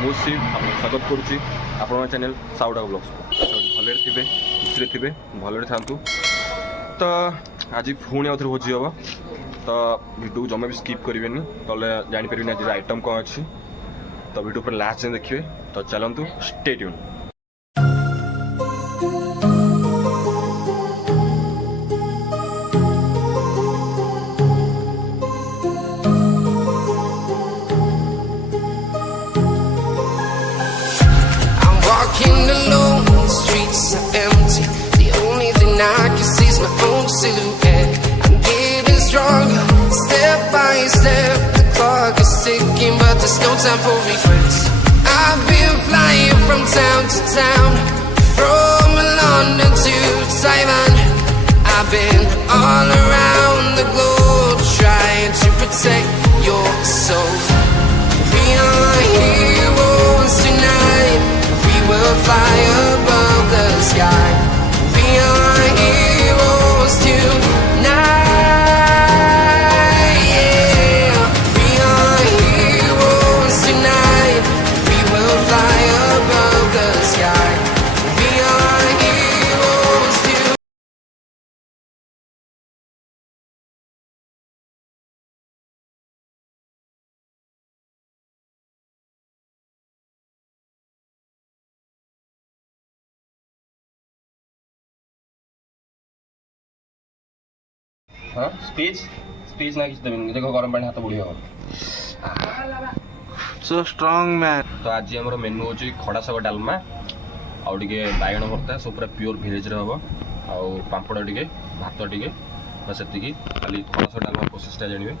मुझे स्वागत करुच्ची आपण चैनल साउडा ब्लॉग्स को भले थे खुशी थे भले था तो आज पुणी आउे भोजी हम तो भिडियो जमा भी स्किप करेंगे कले जापर आज आइटम कौन अच्छी तो भिडियो पर लास्ट जाए देखिए तो चलतु stay tune. Walking alone, the streets are empty. The only thing I can see is my own silhouette. I'm getting stronger, step by step. The clock is ticking, but there's no time for regrets. I've been flying from town to town, from London to Taiwan. I've been all around the globe, trying to protect your soul. We are heroes tonight. We'll fly above the sky. We are heroes tonight. Yeah, we are heroes tonight. We will fly above the sky. We are heroes tonight. हाँ speech speech ना किसी देवी देखो गरम पानी हाथ बुढ़ी हम so strong man. तो आज आम मेनू हूँ खड़ा शाग डालमा आउ टे बैगण भर्ता सब पूरा प्योर भेज हम आउ पापड़ टे भात टे बस से खाली खड़ा शाग डालमा प्रोसेसटा जानवे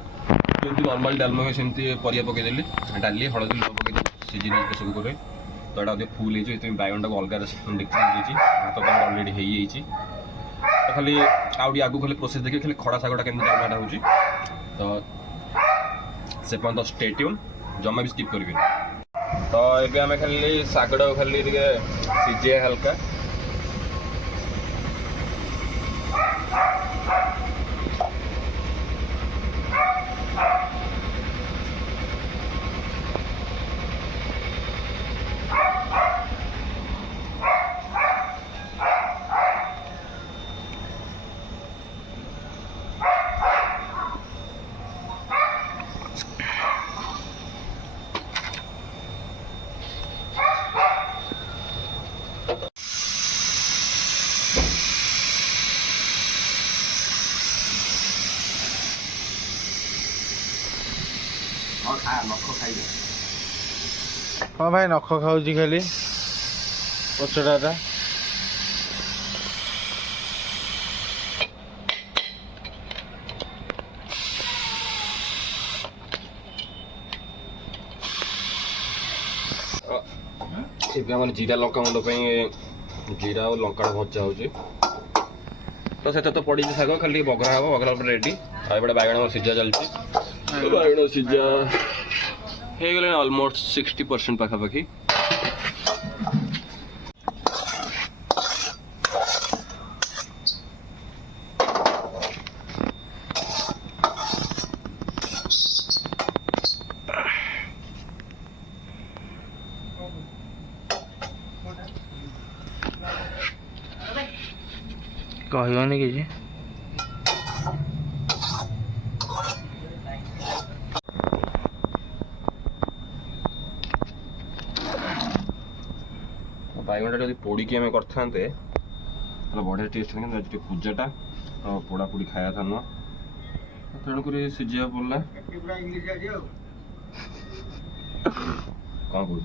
जमी नर्माल डालमा हुए सेमती परिया पकईदेली डाली हलदी लुण पकईदे सीझी प्रेसर कुकर तो यहाँ अधिक फुल हो बैगण टाक अलग देखी भात तो अलरेडी हो जाइए तो खाली आउटी आगू खाली प्रोसेस देखिए खाली खड़ा शागटा केमती डालमाटा हो तो से पर्यटन स्टे ट्यून जमा भी स्किप करेंगे। तो ये आम खाली शागटा खाली सीझे हल्का और खाया नख खाइए। हाँ भाई नख खाऊँ खाली पचड़ाटा मैंने जीरा लंका गुंड जीरा और लंका भजा हो तो से तो पड़ी शाग खाली बघरा हम बघरा रेडी आगे बैगण सीझा चलती बैगण सीझा हो गले अलमोस्ट 60% पाखापाखि कहनी कि बैगणटा जब पोड़िकी आम करते बढ़िया टेस्ट था पूजाटा तो पोड़ा पोड़ी खाया था नुआ तेणुक सीझा पड़ा कौन कौन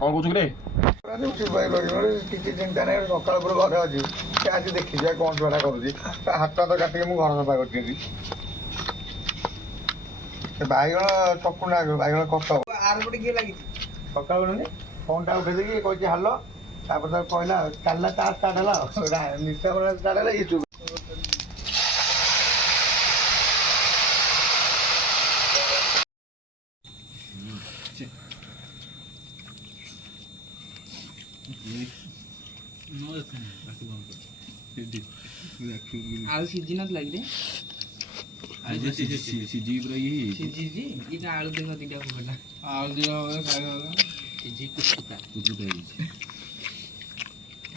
कौन कौन रे କିଛି ଚିନ୍ତା ନାହିଁ ସକାଳ ପରେ ଘରେ ଅଛି ସେ ଆସି ଦେଖିଯିବା କ'ଣ ଛୁଆଟା କରୁଛି ହାତ ତ କାଟିକି ମୁଁ ଘର ସଫା କରିଛି ସେ ବାଇଗଣ ଚକୁଣା ବାଇଗଣ କଷ୍ଟ ଆର କିଏ ଲାଗିଛି ସକାଳୁ ବେଳେ ଫୋନ୍ଟା ଉଠେଇ ଦେଇକି କହିଛି ହାଲୋ ତାପରେ ତାକୁ କହିଲା ଚାଲିଲା ତା ଷ୍ଟାର୍ଟ ହେଲା ନିଶା ବନା ଷ୍ଟାର୍ଟ ହେଲା ଇଏ ଚୁପ ଆଉ ସିଝି ନଥିଲା କି ରେ ସିଝିକି ପୁରା ଇଏ ହେଇଯାଇଛି। ସିଝିଛି ଏଇଟା ଆଳୁ ଦେଖ ଦିଟା ପକେଇଲା ଆଳୁ ଦିନ ହବ ଖାଇବା ସିଝି କୁଚୁତା କୁଚୁତା ହେଇଯାଇଛି।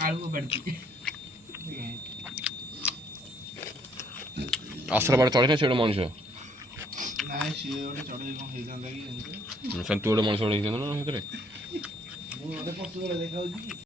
ଆଳୁ ଫୋପାଡ଼ିଛି ଆଶ୍ରା ବାଡ଼ ଚଢ଼େ ନା ସେ ଗୋଟେ ମଣିଷ ନାଇଁ ସିଏ ଗୋଟେ ଚଢ଼େଇ କଣ ହେଇଥାନ୍ତା କି ଏମିତି ତୁ ଗୋଟେ ମଣିଷ ଗୋଟେ ହେଇଥାନ୍ତା ନା ସେଥିରେ ମୁଁ ମତେ ପଶୁ ଭଳିଆ ଦେଖାଯାଉଛି।